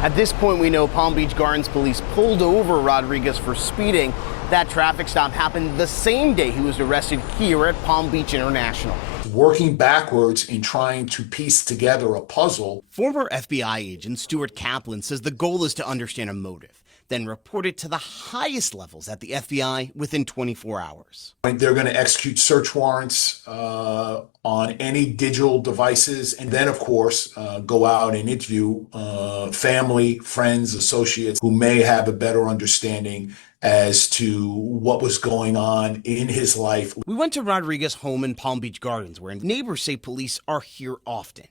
At this point, we know Palm Beach Gardens police pulled over Rodrigues for speeding. That traffic stop happened the same day he was arrested here at Palm Beach International. Working backwards in trying to piece together a puzzle. Former FBI agent Stuart Kaplan says the goal is to understand a motive, then report it to the highest levels at the FBI within 24 hours. They're going to execute search warrants on any digital devices, and then, of course, go out and interview family, friends, associates who may have a better understanding as to what was going on in his life. We went to Rodrigues' home in Palm Beach Gardens, where neighbors say police are here often.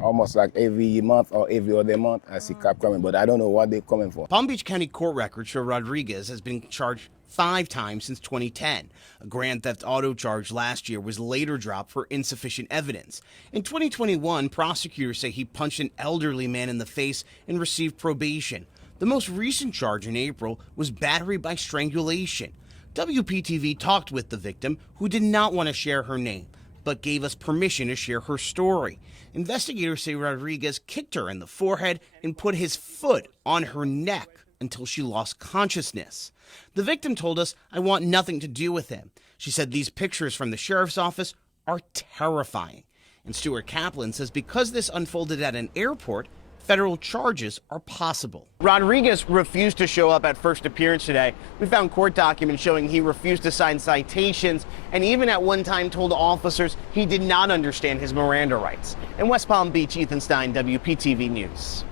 Almost like every month or every other month, I see cops coming, but I don't know what they're coming for. Palm Beach County court records show Rodrigues has been charged 5 times since 2010. A grand theft auto charge last year was later dropped for insufficient evidence. In 2021, prosecutors say he punched an elderly man in the face and received probation. The most recent charge in April was battery by strangulation. WPTV talked with the victim, who did not want to share her name, but gave us permission to share her story. Investigators say Rodrigues kicked her in the forehead and put his foot on her neck until she lost consciousness. The victim told us, "I want nothing to do with him." She said these pictures from the sheriff's office are terrifying. And Stuart Kaplan says because this unfolded at an airport, federal charges are possible. Rodrigues refused to show up at first appearance today. We found court documents showing he refused to sign citations and even at one time told officers he did not understand his Miranda rights. In West Palm Beach, Ethan Stein, WPTV News.